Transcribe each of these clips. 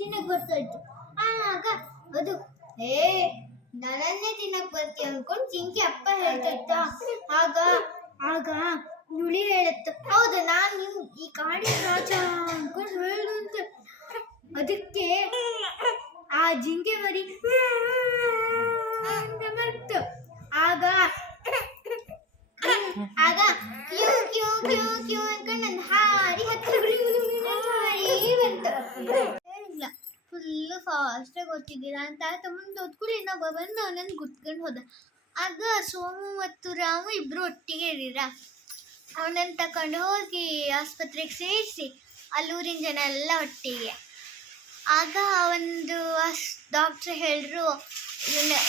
ತಿನ್ನಕ್ ಬರ್ತಾ ಇತ್ತು. ಆಗ ಅದು ಏ ನನ್ನನ್ನೇ ತಿನ್ನಕ್ ಬರ್ತೀಯ ಅನ್ಕೊಂಡು ಜಿಂಕೆ ಅಪ್ಪ ಹೇಳ್ತಾ ಇತ್ತ. ಆಗ ಆಗ ಹುಳಿ ಹೇಳುತ್ತ, ಹೌದು ನಾನು ನಿಮ್ ಈ ಕಾಡಿನ ರಾಜ ಅನ್ಕೊಂಡು ಹೇಳುವಂತೆ. ಅದಕ್ಕೆ ಆ ಜಿಂಕೆ ಮರಿ ಅಂತ ಬರ್ತು. ಆಗ ಆಗ ಕ್ಯೂ ಕ್ಯೂ ಕ್ಯೂ ಕ್ಯೂ ಅನ್ಕೊಂಡು ನನ್ನ ಹಾರಿ ಹತ್ತಿ ಬಂತು. ಇಲ್ಲ ಫುಲ್ಲು ಫಾಸ್ಟಾಗಿ ಓದ್ತಿದ್ದೀರಾ ಅಂತ ಮುಂದೆ ಓದ್ಕೊಂಡು ಇನ್ನೊಬ್ಬ ಬಂದು ಅವನನ್ನು ಗುತ್ಕೊಂಡು ಹೋದ. ಆಗ ಸೋಮು ಮತ್ತು ರಾಮು ಇಬ್ಬರು ಒಟ್ಟಿಗೆ ಇದ್ದೀರ. ಅವನನ್ನು ತಗೊಂಡು ಹೋಗಿ ಆಸ್ಪತ್ರೆಗೆ ಸೇರಿಸಿ ಅಲ್ಲೂರಿನ ಜನ ಎಲ್ಲ ಒಟ್ಟಿಗೆ. ಆಗ ಒಂದು ಡಾಕ್ಟ್ರ್ ಹೇಳಿದ್ರು,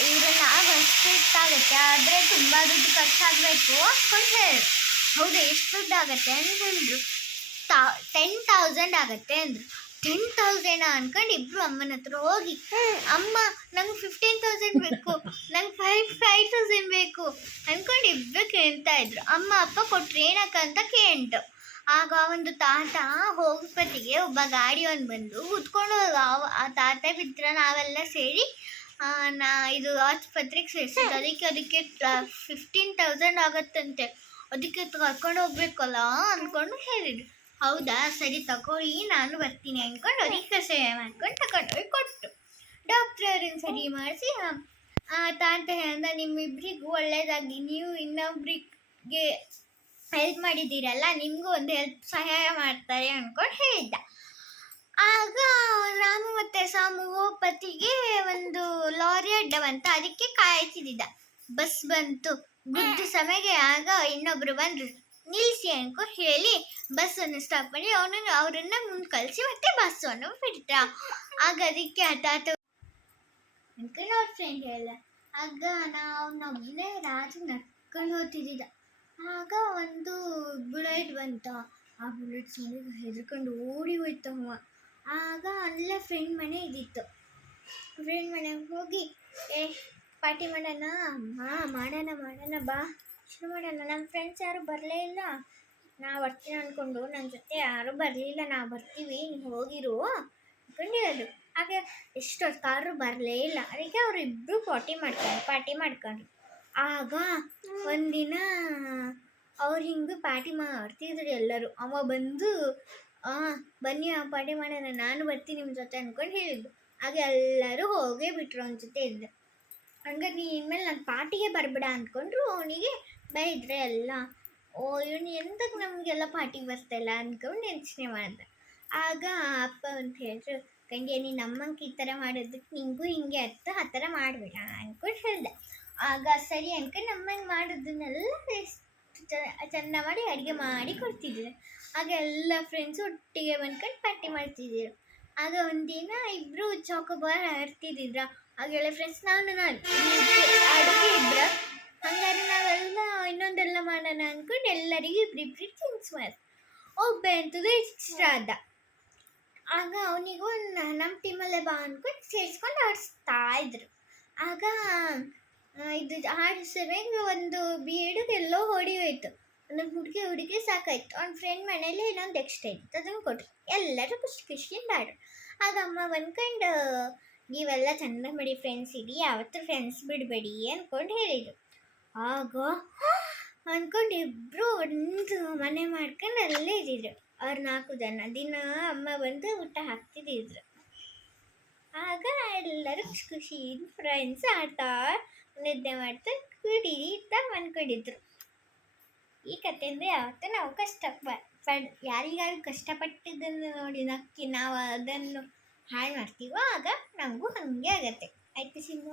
ಇವರನ್ನ ಅಷ್ಟು ಇಷ್ಟಾಗುತ್ತೆ, ಆದರೆ ತುಂಬ ದುಡ್ಡು ಖರ್ಚಾಗಬೇಕು ಅಂದ್ಕೊಂಡು ಹೇಳಿದ್ರು. ಹೌದಾ, ಎಷ್ಟು ದುಡ್ಡು ಆಗುತ್ತೆ ಅಂತ ಹೇಳಿದ್ರು. 10,000 ಆಗುತ್ತೆ ಅಂದರು. 10,000 ಅಂದ್ಕೊಂಡು ಇಬ್ಬರು ಅಮ್ಮನ ಹತ್ರ ಹೋಗಿ, ಅಮ್ಮ ನಂಗೆ 15,000 ಬೇಕು, ನಂಗೆ 5,000 ಬೇಕು ಅಂದ್ಕೊಂಡು ಇಬ್ಬರು ಕೇಳ್ತಾ ಇದ್ರು. ಅಮ್ಮ ಅಪ್ಪ ಕೊಟ್ಟರೆ ಏನಕ್ಕಂತ ಕೇಳ್ತು. ಆಗ ಒಂದು ತಾತ ಹೋಗೋಪತ್ತಿಗೆ ಒಬ್ಬ ಗಾಡಿಯವನು ಬಂದು ಕೂತ್ಕೊಂಡು ಆ ತಾತ ಬಿದ್ದರೆ ನಾವೆಲ್ಲ ಸೇರಿ ಇದು ಆಸ್ಪತ್ರೆಗೆ ಸೇರಿಸಿದ್ದು. ಅದಕ್ಕೆ 15,000 ಆಗುತ್ತಂತೆ. ಅದಕ್ಕೆ ಕರ್ಕೊಂಡು ಹೋಗ್ಬೇಕಲ್ಲ ಅಂದ್ಕೊಂಡು ಹೇಳಿದ್ರು. ಹೌದಾ, ಸರಿ ತಗೊಳ್ಳಿ, ನಾನು ಬರ್ತೀನಿ ಅಂದ್ಕೊಂಡು ಅದಕ್ಕೆ ಸೇವೆ ಮಾಡ್ಕೊಂಡು ತಗೊಂಡೋಗಿ ಕೊಟ್ಟು ಡಾಕ್ಟ್ರ್ ಅವ್ರನ್ನ ಸರಿ ಮಾಡಿಸಿ ತಾತ ಹೇಳ್ದ, ನಿಮ್ಮಿಬ್ಬರಿಗೂ ಒಳ್ಳೆಯದಾಗಿ, ನೀವು ಇನ್ನೊಬ್ರಿಗೆ ಹೆಲ್ಪ್ ಮಾಡಿದ್ದೀರಲ್ಲ, ನಿಮಗೂ ಒಂದು ಸಹಾಯ ಮಾಡ್ತಾರೆ ಅಂದ್ಕೊಂಡು ಹೇಳಿದ್ದ. ಆಗ ರಾಮು ಮತ್ತು ಸಾಮು ಪತಿಗೆ ಒಂದು ಲಾರಿ ಅಡ್ಡ ಬಂತು, ಅದಕ್ಕೆ ಕಾಯ್ತಿದ್ದ. ಬಸ್ ಬಂತು ಗುದ್ದು ಸಮಯಕ್ಕೆ. ಆಗ ಇನ್ನೊಬ್ರು ಬಂದರು, ನಿಲ್ಲಿಸಿ ಅಂದ್ಕೊಂಡು ಹೇಳಿ ಬಸ್ಸನ್ನು ಸ್ಟಾಪ್ ಮಾಡಿ ಅವರನ್ನ ಮುಂದೆ ಕಳಿಸಿ ಮತ್ತೆ ಬಸ್ಸನ್ನು ಬಿಟ್ಟ. ಆಗ ಅದಕ್ಕೆ ತಾತ ಅಂದ್ಕೊಂಡು ಅವ್ರ ಫ್ರೆಂಡ್ ಹೇಳ್ದ. ಆಗ ನಾವೊಬ್ಬನೇ ರಾಜು ನಡ್ಕೊಂಡು ಹೋಗ್ತಿದ್ದ. ಆಗ ಒಂದು ಬುಲೆಟ್ ಬಂತ. ಆ ಬುಲೆಟ್ ಸೋನಿಗೆ ಹೆದರ್ಕೊಂಡು ಓಡಿ ಹೋಯ್ತವ. ಆಗ ಅಲ್ಲೇ ಫ್ರೆಂಡ್ ಮನೆ ಇದ್ದಿತ್ತು. ಫ್ರೆಂಡ್ ಮನೆಗೆ ಹೋಗಿ, ಪಾರ್ಟಿ ಮಾಡೋಣ, ಮಾಡೋಣ ಬಾ, ಶುರು ಮಾಡೋಣ. ನಮ್ಮ ಫ್ರೆಂಡ್ಸ್ ಯಾರು ಬರಲೇ ಇಲ್ಲ, ನಾ ಬರ್ತೀನಿ ಅಂದ್ಕೊಂಡು ನನ್ನ ಜೊತೆ ಯಾರೂ ಬರಲಿಲ್ಲ, ನಾವು ಬರ್ತೀವಿ, ನೀವು ಹೋಗಿರು ಅಂದ್ಕೊಂಡು ಹೇಳಿದ್ರು. ಹಾಗೆ ಎಷ್ಟೊತ್ತಾದ್ರೂ ಬರಲೇ ಇಲ್ಲ. ಅದಕ್ಕೆ ಅವರಿಬ್ಬರು ಪಾರ್ಟಿ ಮಾಡ್ಕೊಂಡ್ರು. ಆಗ ಒಂದಿನ ಅವ್ರು ಹಿಂಗೆ ಪಾರ್ಟಿ ಮಾಡ್ತಿದ್ರು ಎಲ್ಲರೂ. ಅವ ಬಂದು ಬನ್ನಿ ಪಾರ್ಟಿ ಮಾಡೋಣ, ನಾನು ಬರ್ತೀನಿ ನಿಮ್ಮ ಜೊತೆ ಅಂದ್ಕೊಂಡು ಹೇಳಿದ್ದು. ಆಗ ಎಲ್ಲರೂ ಹೋಗೇ ಬಿಟ್ರು ಅವನ ಜೊತೆ ಇದ್ದೆ. ಹಂಗೆ ನೀ ಇನ್ಮೇಲೆ ನನ್ನ ಪಾರ್ಟಿಗೆ ಬರಬೇಡ ಅಂದ್ಕೊಂಡ್ರು. ಅವನಿಗೆ ಬೈದ್ರೆ ಎಲ್ಲ, ಇವನು ಎಂತಕ್ಕೆ ನಮಗೆಲ್ಲ ಪಾರ್ಟಿಗೆ ಬರ್ತಾಯಿಲ್ಲ ಅಂದ್ಕೊಂಡು ಯೋಚನೆ ಮಾಡ್ದೆ. ಆಗ ಅಪ್ಪ ಅಂತ ಹೇಳಿದ್ರು, ಕಂಗೆ ನೀನು ನಮ್ಮಂಗೆ ಈ ಥರ ಮಾಡೋದಕ್ಕೆ ನಿಂಗೂ ಹಿಂಗೆ ಆ ಥರ ಮಾಡಬೇಡ ಅಂದ್ಕೊಂಡು ಹೇಳಿದೆ. ಆಗ ಸರಿ ಅಂದ್ಕೊಂಡು ನಮ್ಮಂಗೆ ಮಾಡೋದನ್ನೆಲ್ಲ ಚೆಂದ ಮಾಡಿ ಅಡುಗೆ ಮಾಡಿ ಕೊಡ್ತಿದ್ರು. ಆಗ ಎಲ್ಲ ಫ್ರೆಂಡ್ಸು ಒಟ್ಟಿಗೆ ಬಂದ್ಕೊಂಡು ಪಾರ್ಟಿ ಮಾಡ್ತಿದ್ರು. ಆಗ ಒಂದಿನ ಇಬ್ಬರು ಚಾಕೋಬಾರ್ ಆಡ್ತಿದ್ದಿದ್ರ. ಆಗೆಲ್ಲ ಫ್ರೆಂಡ್ಸ್ ನಾನು ಅಡುಗೆ ಇದ್ರ. ಹಂಗಾದ್ರೆ ನಾವೆಲ್ಲ ಇನ್ನೊಂದೆಲ್ಲ ಮಾಡೋಣ ಅಂದ್ಕೊಂಡು ಎಲ್ಲರಿಗೂ ಇಬ್ಬರಿಬ್ಬರು ಥಿಂಗ್ಸ್ ಮಾಡಿ ಒಬ್ಬ ಅಂತದ್ದು ಇಷ್ಟ ಆದ. ಆಗ ಅವನಿಗೂ ನಮ್ಮ ಟೀಮಲ್ಲೇ ಬಾ ಅಂದ್ಕೊಂಡು ಸೇರಿಸ್ಕೊಂಡು ಆಡಿಸ್ತಾ ಇದ್ರು. ಆಗ ಇದು ಆಡಿಸೋವಾಗ ಒಂದು ಬೀಡುಗೆಲ್ಲೋ ಹೊಡಿ ಹೋಯ್ತು. ಒಂದು ಹುಡುಗಿ ಸಾಕಾಯ್ತು. ಅವ್ನ ಫ್ರೆಂಡ್ ಮನೇಲಿ ಇನ್ನೊಂದು ಎಕ್ಸ್ಟ್ರಾ ಇತ್ತು, ಅದನ್ನು ಕೊಟ್ಟರು. ಎಲ್ಲರೂ ಖುಷಿಯಿಂದ ಆಡ್ರು. ಆಗ ಅಮ್ಮ ಬಂದ್ಕೊಂಡು, ನೀವೆಲ್ಲ ಚೆನ್ನಾಗಿ ಮಾಡಿ ಫ್ರೆಂಡ್ಸ್ ಇಡಿ, ಯಾವತ್ತೂ ಫ್ರೆಂಡ್ಸ್ ಬಿಡಬೇಡಿ ಅಂದ್ಕೊಂಡು ಹೇಳಿದರು. ಆಗ ಅಂದ್ಕೊಂಡು ಇಬ್ಬರು ಒಂದು ಮನೆ ಮಾಡ್ಕೊಂಡು ಅಲ್ಲೇ ಇದ್ದಿದ್ರು. ಅವ್ರು 4 ಜನ. ದಿನ ಅಮ್ಮ ಬಂದು ಊಟ ಹಾಕ್ತಿದ್ದಿದ್ರು. ಆಗ ಎಲ್ಲರೂ ಖುಷಿಯಿಂದ ಫ್ರೆಂಡ್ಸ್ ಆಡ್ತಾ ನಿದ್ದೆ ಮಾಡ್ತಾ ಕುಡಿತಾ ಅಂದ್ಕೊಂಡಿದ್ರು. ಈ ಕಥೆಯಿಂದ ಯಾವತ್ತೂ ನಾವು ಯಾರಿಗಾರು ಕಷ್ಟಪಟ್ಟಿದ್ದನ್ನು ನೋಡಿ ನಕ್ಕಿ ನಾವು ಅದನ್ನು ಹಾಳು ಮಾಡ್ತೀವೋ ಆಗ ನಮಗೂ ಹಾಗೆ ಆಗತ್ತೆ. ಆಯಿತು ಸಿಂಹ.